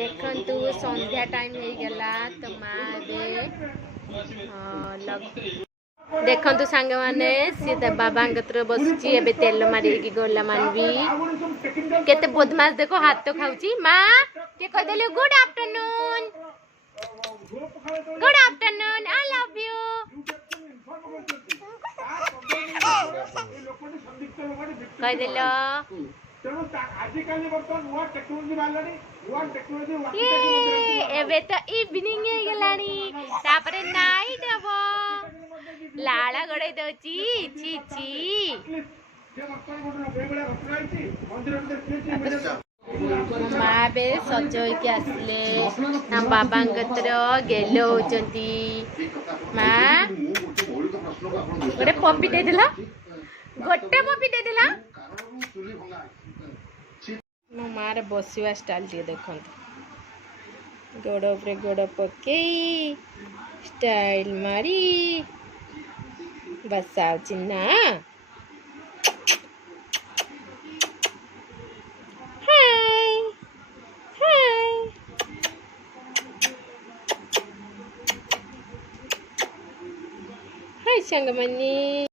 देखु संध्या टाइम हो गला तो माँ देखु सांग मैंने सी बाबा बसुची एबे तेल मारिकी गला मानवी केते बदमाश देखो हाथ तो खाऊची माँ के कहदेलु good afternoon I love you कहदेल एबे तो इवनिंग हो गलानी तापरे नाइट हबो लाला गड़ाई दउची छी छी माँ बे सज होके आसले ना बाबा गेलो होचंती माँ गोटे पपी दे दिला गोटे पपी दे दिला मो माँ रे बसवा स्टाइल टे देखो गोड़ उपरे गोड़ पकई स्टाइल मारी बसाव चिन्ना हाय हाय हाय संगमनी